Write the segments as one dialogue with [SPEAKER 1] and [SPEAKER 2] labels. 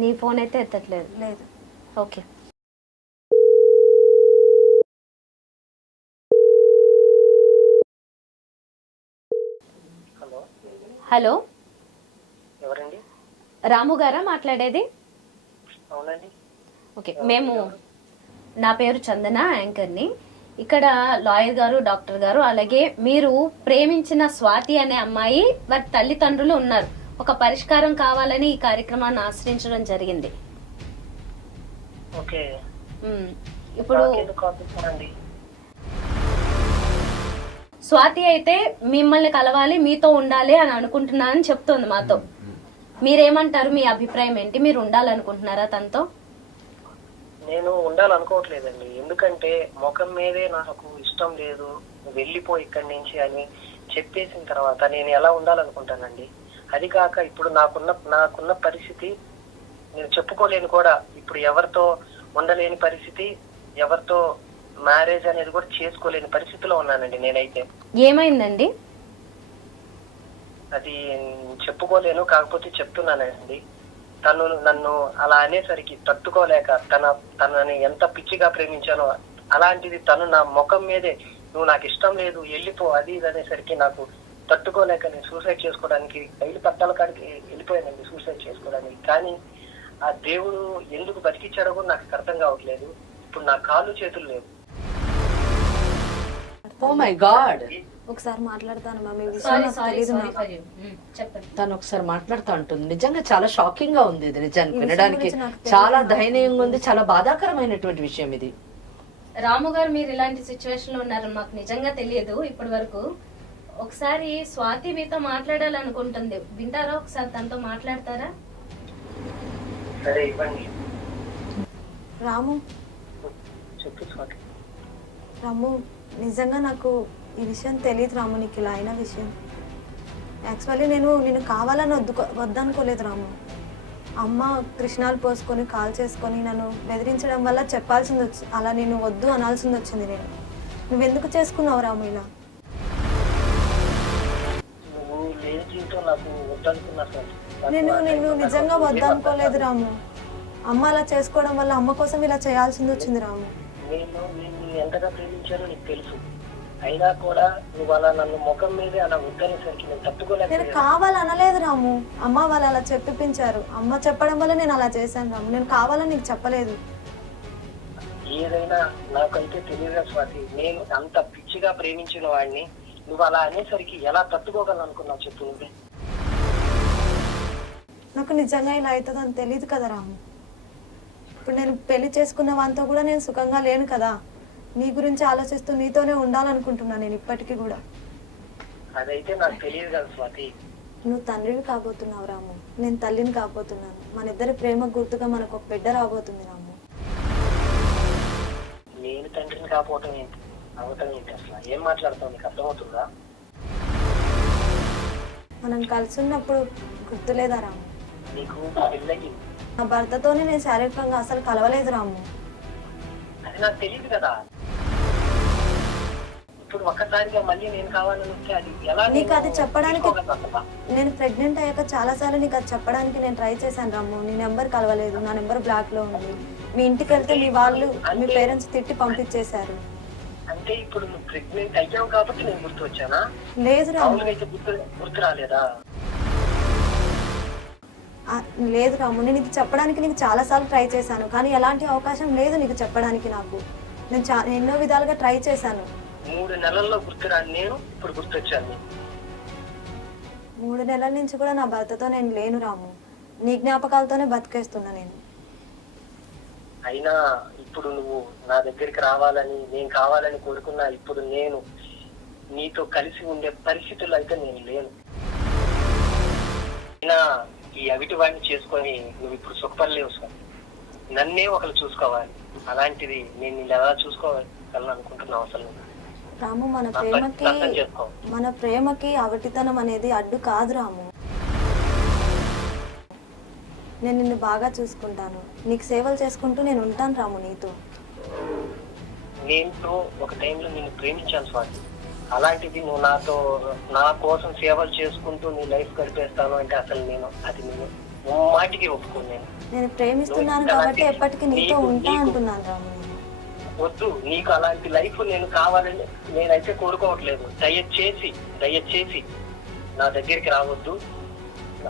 [SPEAKER 1] నీ ఫోన్ అయితే ఎత్తట్లేదు.
[SPEAKER 2] లేదు.
[SPEAKER 1] ఓకే
[SPEAKER 3] హలో
[SPEAKER 1] హలో
[SPEAKER 3] ఎవరండి?
[SPEAKER 1] రాము గారా మాట్లాడేది?
[SPEAKER 3] అవునండి.
[SPEAKER 1] ఓకే మేము నా పేరు చందన యాంకర్ని ఇక్కడ లాయర్ గారు డాక్టర్ గారు అలాగే మీరు ప్రేమించిన స్వాతి అనే అమ్మాయి వారి తల్లిదండ్రులు ఉన్నారు. ఒక పరిష్కారం కావాలని ఈ కార్యక్రమాన్ని ఆశ్రయించడం జరిగింది. ఇప్పుడు స్వాతి అయితే మిమ్మల్ని కలవాలి మీతో ఉండాలి అని అనుకుంటున్నా అని చెప్తోంది మాతో. మీరేమంటారు? మీ అభిప్రాయం ఏంటి? మీరు ఉండాలనుకుంటున్నారా తనతో?
[SPEAKER 3] నేను ఉండాలనుకోవట్లేదండి. ఎందుకంటే ముఖం మీదే నాకు ఇష్టం లేదు. వెళ్ళిపో ఇక్కడి నుంచి అని చెప్పేసిన తర్వాత నేను ఎలా ఉండాలనుకుంటానండి? అది కాక ఇప్పుడు నాకున్న నాకున్న పరిస్థితి నేను చెప్పుకోలేను కూడా. ఇప్పుడు ఎవరితో ఉండలేని పరిస్థితి ఎవరితో మ్యారేజ్ అనేది కూడా చేసుకోలేని పరిస్థితిలో ఉన్నానండి నేనైతే.
[SPEAKER 1] ఏమైందండి?
[SPEAKER 3] అది చెప్పుకోలేను కాకపోతే చెప్తున్నానండి. తను నన్ను అలా అనేసరికి తట్టుకోలేక తన తనని ఎంత పిచ్చిగా ప్రేమించానో అలాంటిది తను నా ముఖం మీదే నువ్వు నాకు ఇష్టం లేదు వెళ్ళిపో అది ఇది అనేసరికి నాకు తట్టుకోలేక నేను సూసైడ్ చేసుకోవడానికి రైలు పట్టాల కాడికి వెళ్ళిపోయానండి సూసైడ్ చేసుకోవడానికి. కానీ ఆ దేవుడు ఎందుకు బతికిచ్చాడో కూడా నాకు అర్థం కావట్లేదు. ఇప్పుడు నా కాళ్ళు చేతులు లేవు.
[SPEAKER 4] ఓ మై గాడ్
[SPEAKER 2] ఒకసారి మాట్లాడతాను
[SPEAKER 4] తను ఒకసారి మాట్లాడుతూ ఉంటుంది. నిజంగా చాలా షాకింగ్గా ఉంది ఇది నిజానికి వినడానికి. చాలా దయనీయంగా ఉంది చాలా బాధాకరమైనటువంటి విషయం ఇది.
[SPEAKER 1] రాము గారు మీరు ఇలాంటి సిచ్యువేషన్లో ఉన్నారని మాకు నిజంగా తెలియదు ఇప్పటి వరకు ఒకసారి స్వాతి మీతో మాట్లాడాలనుకుంటుంది. వింటారా? ఒకసారి తనతో మాట్లాడతారా?
[SPEAKER 3] సరే ఇవ్వండి.
[SPEAKER 2] రాము.
[SPEAKER 3] చెప్పు స్వాతి.
[SPEAKER 2] రాము నిజంగా నాకు ఈ విషయం తెలియదు రాము నీకు ఇలా అయిన విషయం. యాక్చువల్లీ నేను నేను కావాలని వద్దు వద్దనుకోలేదు రాము. అమ్మ కృష్ణాలు పోసుకొని కాల్ చేసుకొని నన్ను బెదిరించడం వల్ల చెప్పాల్సింది వచ్చి అలా నేను వద్దు అనాల్సింది వచ్చింది నేను. నువ్వెందుకు చేసుకున్నావు రాము ఇలా? నేను నేను నిజంగా వద్దనుకోలేదు రాము. అమ్మ అలా చేసుకోవడం వల్ల అమ్మ కోసం ఇలా చేయాల్సింది వచ్చింది రాము.
[SPEAKER 3] నేను నిన్ను ఎంతగా ప్రేమించానో నీకు తెలుసు. అయినా కూడా నువ్వు అలా నన్ను ముఖం మీదే అలా వద్దనేసరికి నేను
[SPEAKER 2] నేను
[SPEAKER 3] తట్టుకోలేకపోయాను
[SPEAKER 2] కావాలనలేదు రాము. అమ్మ వాళ్ళు అలా చెప్పిపించారు అమ్మ చెప్పడం వల్ల నేను అలా చేశాను రాము. నేను కావాలని నీకు చెప్పలేదు.
[SPEAKER 3] ఏదైనా నాకైతే తెలియదు స్వాతి? నేను అంత పిచ్చిగా ప్రేమించిన వాడిని నువ్వు అలా అనేసరికి ఎలా తట్టుకోగలను అనుకున్నావు చెప్పు నువ్వే
[SPEAKER 2] నాకు నిజంగా ఇలా అవుతుందని తెలియదు కదా రాము. ఇప్పుడు నేను పెళ్ళి చేసుకున్న వానితో కూడా నేను సుఖంగా లేను కదా. నీ గురించి ఆలోచిస్తూ నీతోనే ఉండాలనుకుంటున్నా నేను ఇప్పటికీ కూడా.
[SPEAKER 3] అదైతే నాకు తెలియదు కదా స్వాతి.
[SPEAKER 2] నువ్వు తండ్రివి కాబోతున్నావు రాము. నేను తల్లిని కాబోతున్నాను. మన ఇద్దరి ప్రేమ గుర్తుగా మనకు ఒక బిడ్డ రాబోతుంది రాము.
[SPEAKER 3] నేను తండ్రిని కాకపోవటం ఏంటి? అవటం ఏంటి అసలు. ఏం మాట్లాడతావు? నీకు అర్థమవుతుందా?
[SPEAKER 2] మనం కలిసి ఉన్నప్పుడు గుర్తులేదా రాము?
[SPEAKER 3] నీకు
[SPEAKER 2] నా భర్తతోనే నేను శారీరకంగా అసలు కలవలేదు రాము.
[SPEAKER 3] అది నాకు తెలియదు కదా. ఇప్పుడు ఒక్కసారిగా మళ్ళీ నేను కావాలని వస్తే అది ఎలా
[SPEAKER 2] నీకు అది
[SPEAKER 3] నేను
[SPEAKER 2] చెప్పడానికి-
[SPEAKER 3] తీసుకోగలను అసలు?
[SPEAKER 2] నేను ప్రెగ్నెంట్ అయ్యాక చాలాసార్లు నీకు అది చెప్పడానికి నేను ట్రై చేశాను రాము. నీ నెంబర్ కలవలేదు నా నెంబర్ బ్లాక్లో ఉంది. మీ ఇంటికి వెళ్తే మీ వాళ్ళు మీ పేరెంట్స్ తిట్టి పంపించేశారు.
[SPEAKER 3] అంటే ఇప్పుడు నువ్వు ప్రెగ్నెంట్ అయ్యావు కాబట్టి నేను గుర్తు వచ్చానా
[SPEAKER 2] లేదు రాము.
[SPEAKER 3] అయితే గుర్తు గుర్తు రాలేదా?
[SPEAKER 2] ఆ, లేదు రాము. నేను ఇది చెప్పడానికి నీకు చాలాసార్లు ట్రై చేశాను కానీ ఎలాంటి అవకాశం లేదు నీకు చెప్పడానికి నాకు. నేను చా ఎన్నో విధాలుగా ట్రై చేశాను.
[SPEAKER 3] మూడు నెలల్లో గుర్తు రాని నేను ఇప్పుడు గుర్తొచ్చాను నీకు.
[SPEAKER 2] మూడు నెలల నుంచి కూడా నా భర్తతో నేను లేను రాము. నీ జ్ఞాపకాలతోనే బతికేస్తున్నా నేను.
[SPEAKER 3] అయినా ఇప్పుడు నువ్వు నా దగ్గరికి రావాలని నేను కావాలని కోరుకున్నా ఇప్పుడు నేను నీతో కలిసి ఉండే పరిస్థితుల్లో అయితే నేను లేను. అయినా ఈ అవిటి వాడిని చేసుకొని నువ్వు ఇప్పుడు సుఖపడలేవు సార్. నన్నే ఒకరు చూసుకోవాలి. అలాంటిది నేను నిన్ను ఎలా చూసుకోగలను అనుకుంటున్నావు అసలు?
[SPEAKER 2] రాము మన ప్రేమకి మన ప్రేమకి అవటితనం అనేది అడ్డు కాదు రాము. నేను నిన్ను బాగా చూసుకుంటాను. నీకు సేవలు చేసుకుంటూ నేను ఉంటాను రాము నీతో.
[SPEAKER 3] నేను ఒక టైంలో నిన్ను ప్రేమించాను స్వాతి. అలాంటిది నువ్వు నాతో నా కోసం సేవలు చేసుకుంటూ నీ లైఫ్ గడిపేస్తాను అంటే అసలు నేను అది నేను మాటికి ఒప్పుకోను నేను.
[SPEAKER 2] నేను ప్రేమిస్తున్నాను కాబట్టి ఎప్పటికీ నీతో ఉంటా అంటున్నాను రాము
[SPEAKER 3] వద్దు నీకు అలాంటి లైఫ్ నేను కావాలని నేనైతే కోరుకోవట్లేదు. దయచేసి దయచేసి నా దగ్గరికి రావద్దు.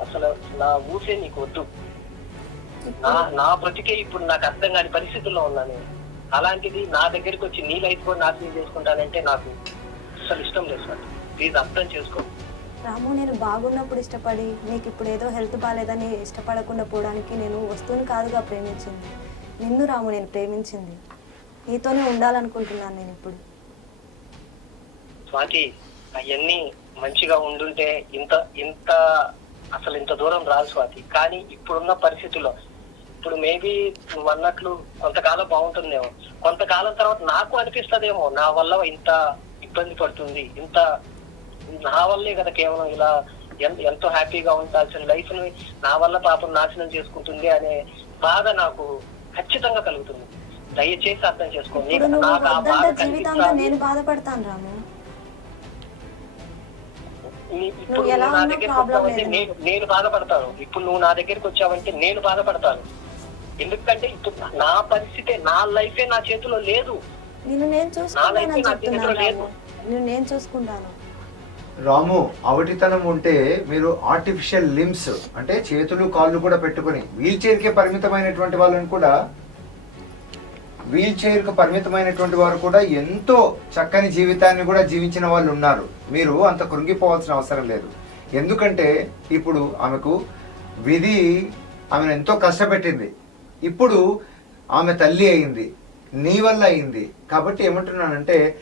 [SPEAKER 3] అసలు నా ఊసే నీకు వద్దు. నా నా బ్రతికే ఇప్పుడు నాకు అర్థం కాని పరిస్థితుల్లో ఉన్నాను. నేను. అలాంటిది నా దగ్గరికి వచ్చి నీ లైఫ్ కూడా నాశనం చేసుకుంటానంటే నాకు అసలు ఇష్టం లేదు సార్. ప్లీజ్ అర్థం చేసుకో.
[SPEAKER 2] రాము నేను బాగున్నప్పుడు ఇష్టపడి నీకు ఇప్పుడు ఏదో హెల్త్ బాగాలేదని ఇష్టపడకుండా పోవడానికి నేను వస్తువుని కాదుగా ప్రేమించింది. నిన్ను రాము నేను ప్రేమించింది. నీతోనే ఉండాలనుకుంటున్నాను నేను ఇప్పుడు.
[SPEAKER 3] స్వాతి అవన్నీ మంచిగా ఉండుంటే ఇంత ఇంత అసలు ఇంత దూరం రాదు స్వాతి. కానీ ఇప్పుడున్న పరిస్థితుల్లో ఇప్పుడు మేబీ నువ్వు అన్నట్లు కొంతకాలం బాగుంటుందేమో. కొంతకాలం తర్వాత నాకు అనిపిస్తదేమో నా వల్ల ఇంత ఇబ్బంది పడుతుంది ఇంత నా వల్లే కదా కేవలం ఇలా ఎంతో హ్యాపీగా ఉండాల్సిన లైఫ్ని నా వల్ల పాపం నాశనం చేసుకుంటుంది అనే బాధ నాకు ఖచ్చితంగా కలుగుతుంది. దయచేసి అర్థం చేసుకో
[SPEAKER 2] ఇప్పుడు
[SPEAKER 3] నీకు
[SPEAKER 2] నువ్వు
[SPEAKER 3] నాకు ఆ బాధ
[SPEAKER 2] వద్దంటే జీవితంలో
[SPEAKER 3] కనిపిస్తాను
[SPEAKER 2] నేను బాధపడతాను రాము.
[SPEAKER 3] నీ- ఇప్పుడు
[SPEAKER 2] నువ్వు
[SPEAKER 3] నా దగ్గరికి వచ్చావంటే నేను బాధపడతాను. ఇప్పుడు నువ్వు నా దగ్గరికి వచ్చావంటే నేను బాధపడతాను. ఎందుకంటే ఇప్పుడు నా పరిస్థితే నా లైఫే నా చేతిలో లేదు.
[SPEAKER 2] నిన్ను నేను చెప్తున్నాను నిన్ను
[SPEAKER 5] రాము అవటితనం ఉంటే మీరు ఆర్టిఫిషియల్ లిమ్స్ అంటే చేతులు కాళ్ళు కూడా పెట్టుకొని వీల్ చైర్కే పరిమితమైనటువంటి వాళ్ళని కూడా వీల్ చైర్కు పరిమితమైనటువంటి వారు కూడా ఎంతో చక్కని జీవితాన్ని కూడా జీవించిన వాళ్ళు ఉన్నారు. మీరు అంత కృంగిపోవాల్సిన అవసరం లేదు. ఎందుకంటే ఇప్పుడు ఆమెకు విధి ఆమెను ఎంతో కష్టపెట్టింది. ఇప్పుడు ఆమె తల్లి అయింది నీ వల్ల అయింది. కాబట్టి ఏమంటున్నానంటే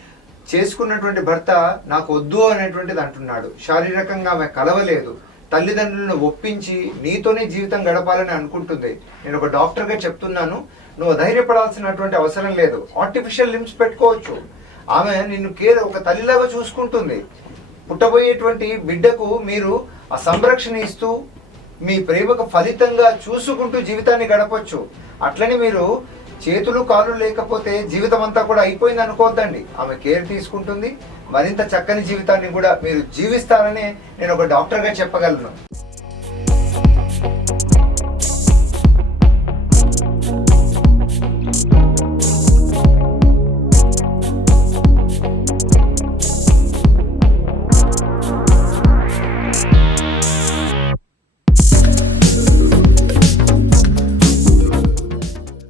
[SPEAKER 5] చేసుకున్నటువంటి భర్త నాకు వద్దు అనేటువంటిది అంటున్నాడు. శారీరకంగా ఆమె కలవలేదు. తల్లిదండ్రులను ఒప్పించి నీతోనే జీవితం గడపాలని అనుకుంటుంది. నేను ఒక డాక్టర్గా చెప్తున్నాను నువ్వు ధైర్యపడాల్సినటువంటి అవసరం లేదు. ఆర్టిఫిషియల్ లిమ్స్ పెట్టుకోవచ్చు. ఆమె నిన్ను కేర్ ఒక తల్లిలాగా చూసుకుంటుంది. పుట్టబోయేటువంటి బిడ్డకు మీరు ఆ సంరక్షణ ఇస్తూ మీ ప్రేమకు ఫలితంగా చూసుకుంటూ జీవితాన్ని గడపచ్చు. అట్లనే మీరు చేతులు కాలు లేకపోతే జీవితం అంతా కూడా అయిపోయింది అనుకోవద్దండి. ఆమె కేర్ తీసుకుంటుంది. మరింత చక్కని జీవితాన్ని కూడా మీరు జీవిస్తారని నేను ఒక డాక్టర్గా చెప్పగలను.